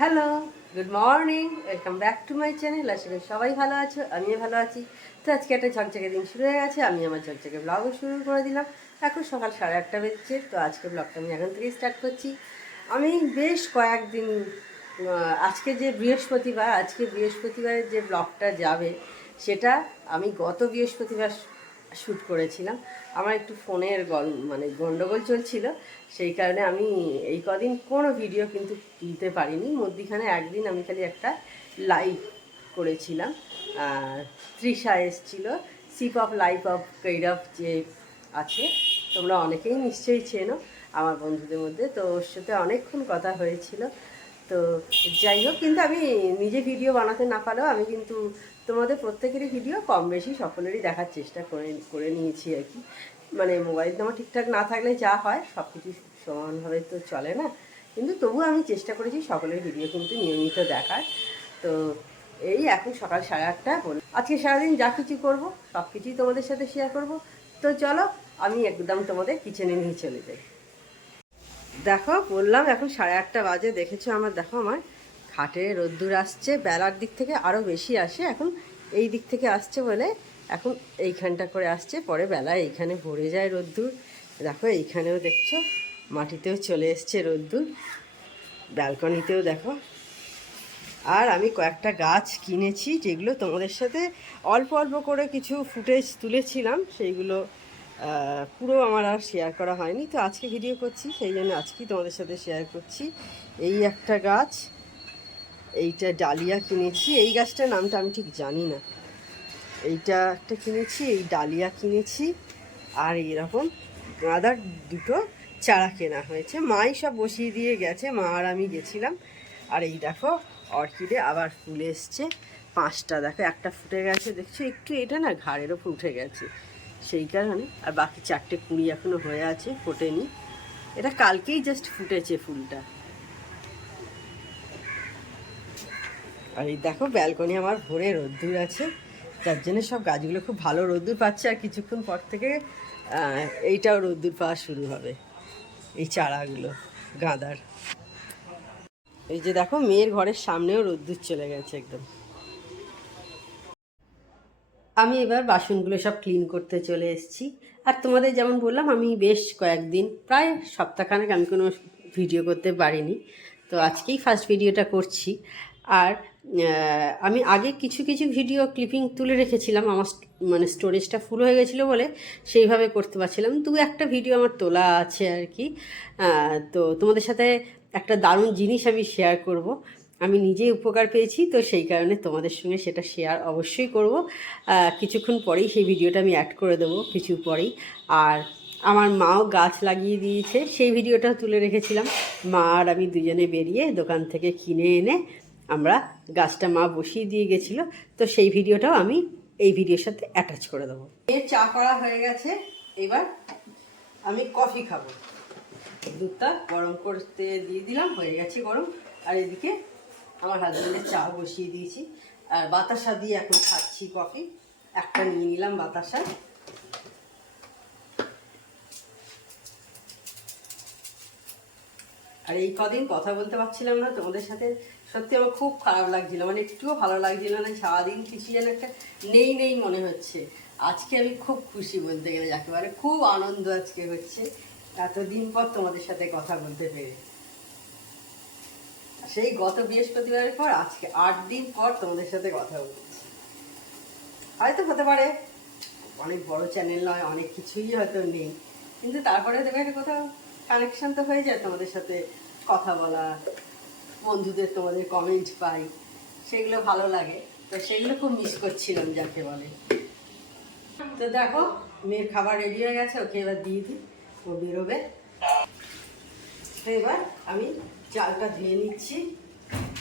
Hello good morning welcome back to my channel আশা করি সবাই ভালো আছো, আমিও ভালো আছি। তো আজকে একটা ঝকঝকে দিন শুরু হয়ে গেছে, আমি আমার ঝকঝকে ব্লগও শুরু করে দিলাম। এখন সকাল সাড়ে আটটা বেজেছে, তো আজকে ব্লগটা আমি এখন থেকেই স্টার্ট করছি। আমি বেশ কয়েকদিন আজকে যে বৃহস্পতিবার, আজকে বৃহস্পতিবারের যে ব্লগটা যাবে, সেটা আমি গত বৃহস্পতিবার শ্যুট করেছিলাম। আমার একটু ফোনের গল মানে গন্ডগোল চলছিল, সেই কারণে আমি এই কদিন কোনো ভিডিও কিন্তু তুলতে পারিনি। মধ্যিখানে একদিন আমি খালি একটা লাইভ করেছিলাম। তৃষা এসছিল sip of life of Kairab যে আছে, তোমরা অনেকেই নিশ্চয়ই চেনো আমার বন্ধুদের মধ্যে, তো ওর সাথে অনেকক্ষণ কথা হয়েছিল। তো যাই হোক, কিন্তু আমি নিজে ভিডিও বানাতে না পারলেও আমি কিন্তু তোমাদের প্রত্যেকেরই ভিডিও কম বেশি সকলেরই দেখার চেষ্টা করে করে নিয়েছি আর কি। মানে মোবাইল আমার ঠিকঠাক না থাকলে যা হয় সব কিছু সমানভাবে তো চলে না। কিন্তু তবুও আমি চেষ্টা করেছি সকলের ভিডিও কিন্তু নিয়মিত দেখার। তো এই এখন সকাল সাড়ে আটটা বল আজকে সারাদিন যা কিছু করব সব কিছুই তোমাদের সাথে শেয়ার করব। তো চলো, আমি একদম তোমাদের কিচেনে নিয়ে চলে যাই। দেখো, বললাম এখন সাড়ে আটটা বাজে, দেখেছ আমার, দেখো আমার। খাটে রোদ্দুর আসছে, বেলার দিক থেকে আরও বেশি আসে, এখন এই দিক থেকে আসছে বলে এখন এইখানটা করে আসছে, পরে বেলায় এইখানে ভরে যায় রোদ্দুর। দেখো এইখানেও দেখছ, মাটিতেও চলে এসছে রোদ্দুর, ব্যালকনিতেও দেখো। আর আমি কয়েকটা গাছ কিনেছি যেগুলো তোমাদের সাথে অল্প অল্প করে কিছু ফুটেজ তুলেছিলাম, সেইগুলো পুরো আমার আর শেয়ার করা হয়নি। তো আজকে ভিডিও করছি, সেই জন্য আজকেই তোমাদের সাথে শেয়ার করছি। এই একটা গাছ এইটা ডালিয়া কিনেছি। এই গাছটার নামটা আমি ঠিক জানি না। এইটা একটা কিনেছি, এই ডালিয়া কিনেছি। আর এরকম গাঁদার দুটো চারা কেনা হয়েছে। মাই সব বসিয়ে দিয়ে গেছে, মা আর আমি গেছিলাম। আর এই দেখো, অর্কিডে আবার ফুল এসছে। পাঁচটা দেখো, একটা ফুটে গেছে। দেখছ, একটু এটা না ঘাড়ের ওপর উঠে গেছে। সেই কারণে। আর বাকি চারটে কুড়ি এখনও হয়ে আছে, ফোটেনি। এটা কালকেই জাস্ট ফুটেছে ফুলটা। আর এই দেখো ব্যালকনি আমার ভোরে রোদ্দুর আছে। যার জন্য সব গাছগুলো খুব ভালো রোদ্দুর পাচ্ছে, আর কিছুক্ষণ পর থেকে এইটাও রোদ্দুর পাওয়া শুরু হবে। এই চারাগুলো, গাঁদার। এই যে দেখো, মেয়ের ঘরের সামনেও রোদ্দুর চলে গেছে একদম। আমি এবার বাসনগুলো সব ক্লিন করতে চলে এসেছি। আর তোমাদের যেমন বললাম, আমি বেশ কয়েকদিন, প্রায় সপ্তাহখানেক আমি কোনো ভিডিও করতে পারিনি। তো আজকেই ফার্স্ট ভিডিওটা করছি। আর আমি আগে কিছু কিছু ভিডিও ক্লিপিং তুলে রেখেছিলাম, আমার মানে স্টোরেজটা ফুল হয়ে গেছিল বলে সেইভাবে করতে পারছিলাম। দু একটা ভিডিও আমার তোলা আছে আর কি। তো তোমাদের সাথে একটা দারুণ জিনিস আমি শেয়ার করব। আমি নিজেই উপকার পেয়েছি, তো সেই কারণে তোমাদের সঙ্গে সেটা শেয়ার অবশ্যই করব। কিছুক্ষণ পরেই সেই ভিডিওটা আমি অ্যাড করে দেবো কিছু পরেই। আর আমার মাও গাছ লাগিয়ে দিয়েছে, সেই ভিডিওটাও তুলে রেখেছিলাম। মা আর আমি দুজনে বেরিয়ে দোকান থেকে কিনে এনে আমরা গাছটা মা বসিয়ে দিয়ে গেছিল, তো সেই ভিডিওটাও আমি এই ভিডিওর সাথে অ্যাটাচ করে দেবো। এর চা করা হয়ে গেছে, এবার আমি কফি খাব। দুধটা গরম করতে দিয়ে দিলাম, হয়ে গেছে গরম। আর এদিকে আমার হাজব্যান্ডের চা বসিয়ে দিয়েছি। আর বাতাসা দিয়ে এখন খাচ্ছি কফি। একটা নিয়ে নিলাম বাতাসা। আর এই কদিন কথা বলতে পারছিলাম না তোমাদের সাথে। সত্যি আমার খুব খারাপ লাগছিল মানে একটুও ভালো লাগছিল না, সারাদিন কিছু যেন একটা নেই নেই মনে হচ্ছে। আজকে আমি খুব খুশি বলতে গেলে, যাকে একেবারে খুব আনন্দ আজকে হচ্ছে। এতদিন পর তোমাদের সাথে কথা বলতে পেরে। সেই গত বৃহস্পতিবারের পর আজকে আট দিন পর তোমাদের সাথে কথা বলছি। হয়তো হতে পারে, অনেক বড় চ্যানেল নয়, অনেক কিছুই হয়তো নেই। কিন্তু তারপরে দেখো একটা কোথাও কানেকশন তো হয়ে যায় তোমাদের সাথে কথা বলা। বন্ধুদের তোমাদের কমেন্ট পাই, সেগুলো ভালো লাগে। তো সেগুলো খুব মিস করছিলাম, যাকে বলে। তো দেখো, মেয়ের খাবার রেডি হয়ে গেছে, ওকে এবার দিয়ে দিই, ও বেরোবে। তো এবার আমি চালটা ধুয়ে নিচ্ছি,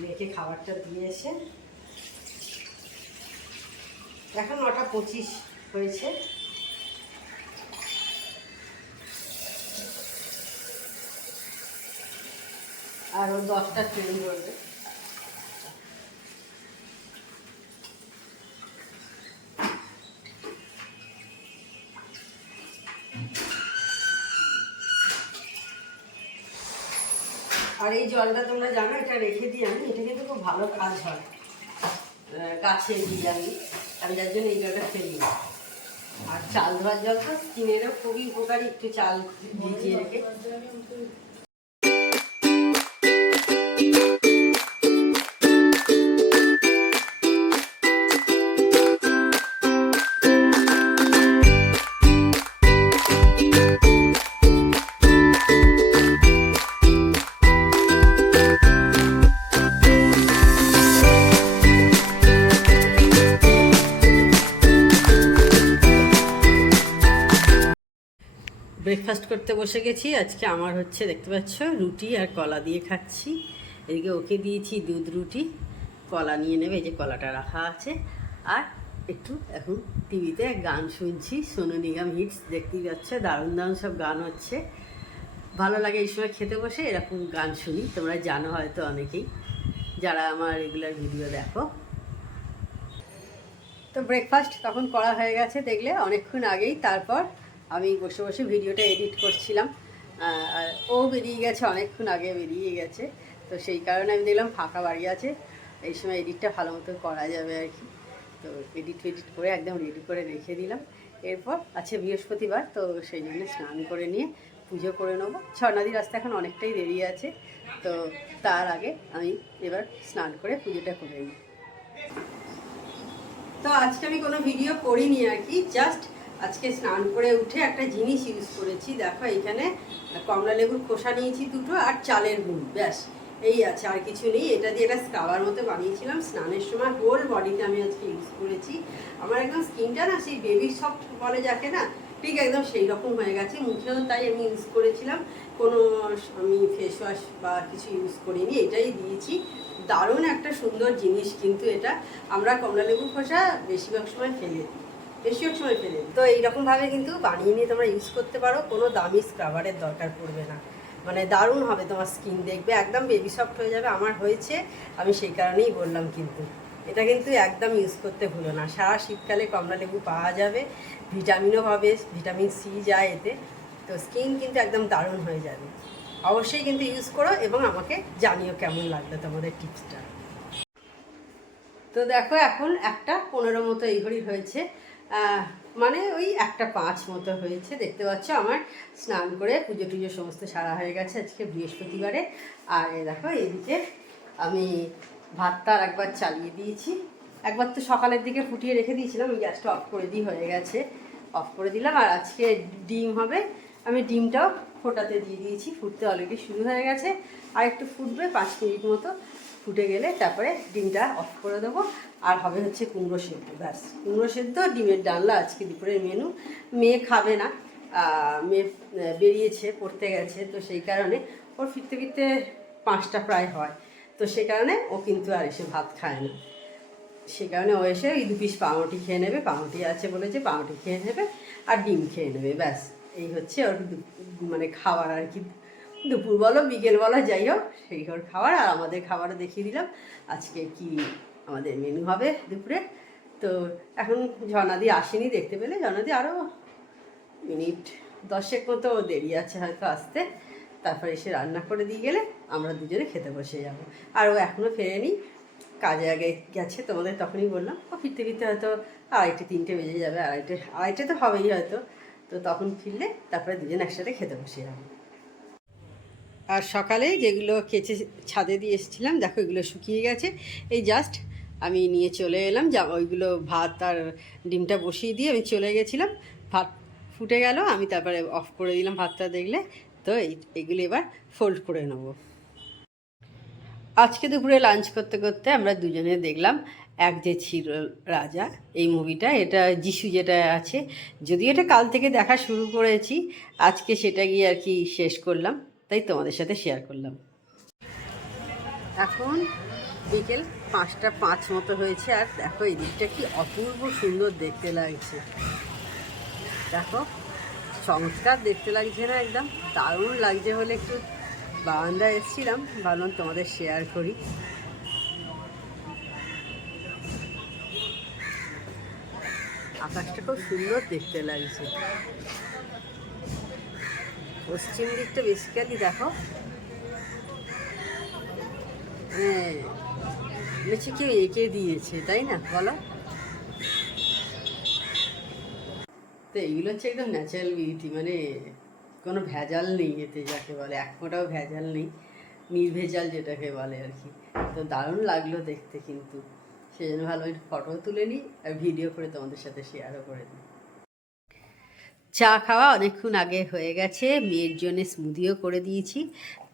মেয়েকে খাবারটা দিয়ে এসে। এখন নটা পঁচিশ হয়েছে। আর ও দশটা ট্রেন ধরবে। আর এই জলটা তোমরা জানো, এটা রেখে দিই আমি। এটা কিন্তু খুব ভালো কাজ হয়। গাছে দিই আমি। আমি যার জন্য এই জলটা ফেলি। আর চাল ধোয়ার জল তো স্কিনেরও খুবই উপকারী, একটু চাল ভিজিয়ে রেখে। ব্রেকফাস্ট করতে বসে গেছি। আজকে আমার হচ্ছে দেখতে পাচ্ছ, রুটি আর কলা দিয়ে খাচ্ছি। এদিকে ওকে দিয়েছি দুধ রুটি, কলা নিয়ে নেবে যে কলাটা রাখা আছে। আর একটু এখন টিভিতে গান শুনছি, সোনু নিগম হিটস দেখতেই যাচ্ছে দারুণ দারুণ সব গান হচ্ছে। ভালো লাগে এই সময় খেতে বসে, এরকম গান শুনি, তোমরা জানো হয়তো অনেকেই, যারা আমার রেগুলার ভিডিও দেখো। তো ব্রেকফাস্ট তখন করা হয়ে গেছে, দেখলে অনেকক্ষণ আগেই, তারপর আমি বসে বসে ভিডিওটা এডিট করছিলাম আর ও বেরিয়ে গেছে, অনেকক্ষণ আগে বেরিয়ে গেছে, তো সেই কারণে আমি দেখলাম ফাঁকা বাড়ি আছে, এই সময় এডিটটা ভালো মতো করা যাবে আর কি। তো এডিট ফেডিট করে একদম রেডি করে রেখে দিলাম। এরপর আছে বৃহস্পতিবার, তো সেই জন্য স্নান করে নিয়ে পুজো করে নেব। ছড়নাদি রাস্তা এখন অনেকটাই দেরি আছে, তো তার আগে আমি এবার স্নান করে পুজোটা করে নিই। তো আজকে আমি কোনো ভিডিও করিনি আর কি জাস্ট আজকে স্নান করে উঠে একটা জিনিস ইউজ করেছি। দেখো, এখানে কমলা লেবুর খোসা নিয়েছি দুটো আর চালের গুঁড়ো, ব্যাস। এই আছে, আর কিছু নেই। এটা দিয়ে একটা স্কাবার মতো বানিয়েছিলাম। স্নানের সময় হোল বডিতে আমি আজকে ইউজ করেছি। আমার একদম স্কিনটা না, সেই বেবি সফট বলে যাকে না, ঠিক একদম সেই রকম হয়ে গেছে। মুখেও তাই আমি ইউজ করেছিলাম। কোনো আমি ফেস ওয়াশ বা কিছু ইউজ করিনি, এটাই দিয়েছি। দারুণ একটা সুন্দর জিনিস কিন্তু এটা। আমরা কমলা লেবু খোসা বেশিরভাগ সময় ফেলে দিই। বেশিরভাগ সময় ফেলে তো এইরকমভাবে কিন্তু বানিয়ে নিয়ে তোমরা ইউজ করতে পারো, কোনো দামি স্ক্রাবারের দরকার পড়বে না। মানে দারুণ হবে তোমার স্কিন দেখবে, একদম বেবি সফট হয়ে যাবে। আমার হয়েছে, আমি সেই কারণেই বললাম কিন্তু। এটা কিন্তু একদম ইউজ করতে ভুলো না। সারা শীতকালে কমলা লেবু পাওয়া যাবে ভিটামিনও পাবে ভিটামিন সি যায় এতে। তো স্কিন কিন্তু একদম দারুণ হয়ে যাবে। অবশ্যই কিন্তু ইউজ করো এবং আমাকে জানিও কেমন লাগল তোমাদের টিপসটা তো দেখো এখন একটা পনেরো মতো এই ঘড়ি হয়েছে। মানে ওই একটা পাঁচ মতো হয়েছে, দেখতে পাচ্ছ আমার স্নান করে পুজো টুজো সমস্ত সারা হয়ে গেছে আজকে বৃহস্পতিবারে। আর দেখো, এদিকে আমি ভাতটা আর একবার চালিয়ে দিয়েছি। একবার তো সকালের দিকে ফুটিয়ে রেখে দিয়েছিলাম, ওই গ্যাসটা অফ করে দিই, হয়ে গেছে। অফ করে দিলাম, আর আজকে ডিম হবে। আমি ডিমটাও ফোটাতে দিয়ে দিয়েছি, ফুটতে অলরেডি শুরু হয়ে গেছে। আর একটু ফুটবে পাঁচ মিনিট মতো। ফুটে গেলে তারপরে ডিমটা অফ করে দেবো। আর হবে হচ্ছে কুমড়ো সেদ্ধ, ব্যাস। কুমড়ো সেদ্ধ, ডিমের ডালনা, আজকে দুপুরের মেনু মেয়ে খাবে না। মেয়ে বেরিয়েছে, পড়তে গেছে, তো সেই কারণে ওর ফিরতে ফিরতে পাঁচটা প্রায় হয়। তো সেই কারণে ও কিন্তু আর এসে ভাত খায় না। সে কারণে ও এসে এই দু পিস পাউরুটি খেয়ে নেবে। পাউরুটি আছে বলেছে পাউরুটি খেয়ে নেবে আর ডিম খেয়ে নেবে, ব্যাস। এই হচ্ছে ওর মানে খাবার আর কি দুপুর বলো বিকেল বলো যাই হোক, সেই ঘর খাবার আর আমাদের খাবারও দেখিয়ে দিলাম। আজকে কি আমাদের মেনু হবে দুপুরে? তো এখন ঝর্ণাদি আসেনি দেখতে পেলে ঝর্ণাদি আরও মিনিট দশেক মতো দেরি আছে হয়তো আসতে। তারপর এসে রান্না করে দিয়ে গেলে আমরা দুজনে খেতে বসে যাব। আর ও এখনও ফেরেনি, কাজে আগে গেছে, তোমাদের তখনই বললাম। ও ফিরতে ফিরতে হয়তো আড়াইটে, তিনটে বেজে যাবে, আড়াইটে আড়াইটে তো হবেই হয়তো। তো তখন ফিরলে তারপরে দুজন একসাথে খেতে বসে যাব। আর সকালে যেগুলো কেচে ছাদে দিয়ে এসেছিলাম, দেখো এগুলো শুকিয়ে গেছে। এই জাস্ট আমি নিয়ে চলে এলাম, যা ওইগুলো ভাত আর ডিমটা বসিয়ে দিয়ে আমি চলে গেছিলাম। ভাত ফুটে গেল, আমি তারপরে অফ করে দিলাম ভাতটা দেখলে। তো এগুলো এবার ফোল্ড করে নেব। আজকে দুপুরে লাঞ্চ করতে করতে আমরা দুজনে দেখলাম এক যে ছিল রাজা, এই মুভিটা এটা যিশু যেটা আছে। যদিও এটা কাল থেকে দেখা শুরু করেছি, আজকে সেটা গিয়ে আর কি শেষ করলাম। তাই তোমাদের সাথে শেয়ার করলাম। এখন বিকেল পাঁচটা পাঁচ মতো হয়েছে, আর দেখো, এই দিকটা কি অপূর্ব সুন্দর দেখতে লাগছে। দেখো সংস্কার দেখতে লাগছে না একদম? দারুণ লাগছে বলে একটু বারান্দায় এসেছিলাম, ভাবলাম তোমাদের শেয়ার করি। আকাশটা খুব সুন্দর দেখতে লাগছে। পশ্চিম দিকটা বেসিক্যালি দেখো। হ্যাঁ বলেছে কেউ এঁকে দিয়েছে, তাই না? বলো। তো এইগুলো হচ্ছে একদম ন্যাচারাল বিউটি মানে কোনো ভেজাল নেই এতে, যাকে বলে। এক ফোঁটাও ভেজাল নেই, নির্ভেজাল যেটাকে বলে আর কি। তো দারুণ লাগল দেখতে কিন্তু। সেই জন্য ভালো ফটো তুলে নিই আর ভিডিও করে তোমাদের সাথে শেয়ারও করে দিই। চা খাওয়া অনেকক্ষণ আগে হয়ে গেছে। মেয়ের জন্য স্মুদিও করে দিয়েছি।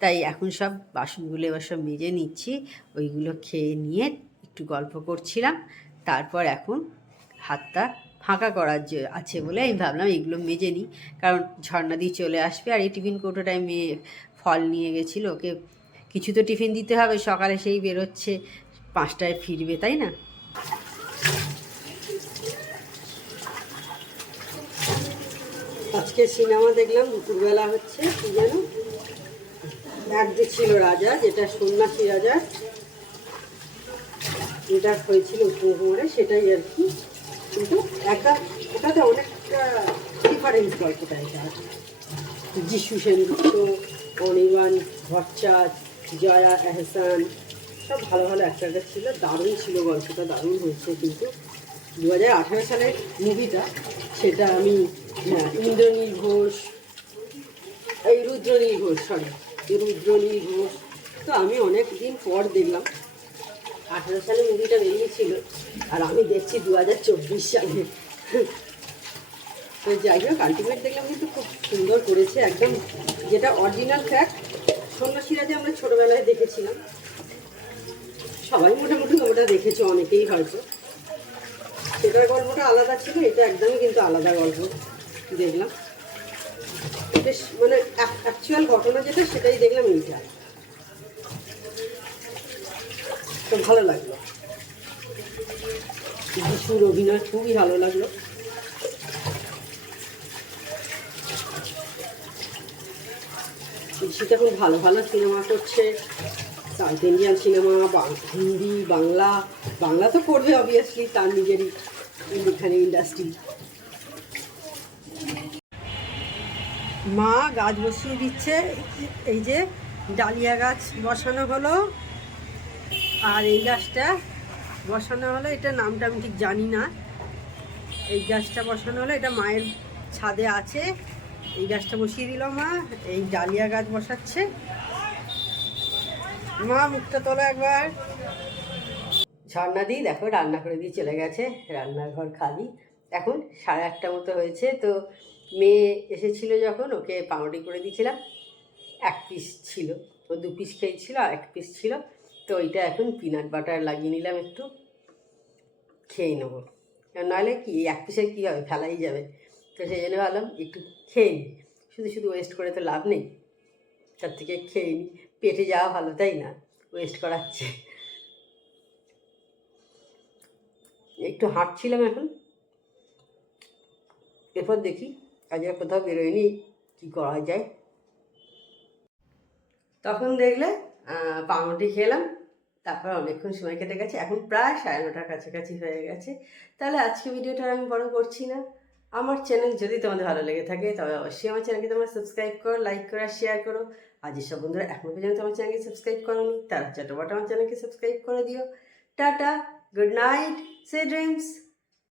তাই এখন সব বাসনগুলো এবার সব মেজে নিচ্ছি। ওইগুলো খেয়ে নিয়ে একটু গল্প করছিলাম। তারপর এখন হাতটা ফাঁকা করার যে আছে বলে আমি ভাবলাম এগুলো মেজে নিই। কারণ ঝর্ণা দিয়ে চলে আসবে আর এই টিফিন কৌটোটায় মেয়ে ফল নিয়ে গেছিল। ওকে কিছু তো টিফিন দিতে হবে। সকালে সেই বেরোচ্ছে। পাঁচটায় ফিরবে, তাই না? আজকে সিনেমা দেখলাম, দুপুরবেলা হচ্ছে, কি যেন এক যে ছিল রাজা, যেটা সন্ন্যাসী রাজা, যেটা হয়েছিল উত্তম কুমারে, সেটাই আর কি। কিন্তু একা ওটাতে অনেকটা ডিফারেন্স গল্পটা এটা যিশু সেনগুপ্ত, অনির্বাণ ভট্টাচ জয়া এহসান, সব ভালো ভালো অ্যাক্টাররা ছিল, দারুণ ছিল গল্পটা, দারুণ হয়েছে কিন্তু। দু হাজার আঠারো সালের মুভিটা সেটা আমি হ্যাঁ, ইন্দ্রনীল ঘোষ এই রুদ্রনীল ঘোষ সরি রুদ্রনীল ঘোষ। তো আমি অনেক দিন পর দেখলাম আঠারো সালে মুভিটা বেরিয়েছিল আর আমি দেখছি দু হাজার চব্বিশ সালে। তো যাই হোক আলটিমেট দেখলাম কিন্তু খুব সুন্দর করেছে একদম যেটা অরিজিনাল ফ্যাক্ট সন্ন্যাসীরা যে আমরা ছোটোবেলায় দেখেছিলাম। সবাই মোটামুটি ওটা দেখেছ অনেকেই হয়তো। সেটার গল্পটা আলাদা ছিল, এটা একদমই কিন্তু আলাদা গল্প। দেখলাম। বেশ মানে অ্যাকচুয়াল ঘটনা যেটা, সেটাই দেখলাম এইটা। তো ভালো লাগল। যিশুর অভিনয় খুবই ভালো লাগল। যিশু এখন ভালো ভালো সিনেমা করছে। South Indian cinema Hindi, Bangla. Bangla তো করবে অবভিয়াসলি তার নিজেরই। ইন্ডাস্ট্রি মা গাছ বসিয়ে দিচ্ছে, এই যে ডালিয়া গাছ বসানো হলো, আর এই গাছটা বসানো হলো, এটা নামটা আমি ঠিক জানি না। এই গাছটা বসানো হলো, এটা মায়ের ছাদে আছে। এই গাছটা বসিয়ে দিল মা, এই ডালিয়া গাছ বসাচ্ছে। মা, মুখটা তোলো একবার। ঝর্ণা দি দেখো রান্না করে দিয়ে চলে গেছে, রান্নাঘর খালি। এখন সাড়ে আটটা মতো হয়েছে, তো মেয়ে এসেছিল যখন, ওকে পাউরুটি করে দিয়েছিলাম। এক পিস ছিল, ও দু পিস খেয়েছিল আর এক পিস ছিল, তো ওইটা এখন পিনাট বাটার লাগিয়ে নিলাম একটু, খেয়ে নেব। নাহলে কি এক পিসের কী হবে, ফেলাই যাবে। তো সেই জন্য ভাবলাম একটু খেয়ে নিই শুধু শুধু ওয়েস্ট করে তো লাভ নেই, তার থেকে খেয়ে নিই পেটে যাওয়া ভালো, তাই না? ওয়েস্ট করাচ্ছে। একটু হাঁটছিলাম এখন। এরপর দেখি আজ আর কোথাও বেরোয়নি, কী করা যায়। তখন দেখলে পাউরুটি খেলাম, তারপর অনেকক্ষণ সময় কেটে গেছে, এখন প্রায় সাড়ে নটার কাছাকাছি হয়ে গেছে। তাহলে আজকে ভিডিওটা আমি বড় করছি না। আমার চ্যানেল যদি তোমাদের ভালো লেগে থাকে, তবে অবশ্যই আমার চ্যানেলকে তোমরা সাবস্ক্রাইব করো লাইক করো শেয়ার করো। আর যেসব বন্ধুরা এখনও পর্যন্ত আমার চ্যানেলকে সাবস্ক্রাইব করোনি, তারা চটপট আমার চ্যানেলকে সাবস্ক্রাইব করে দিও। Tata! Good night sweet dreams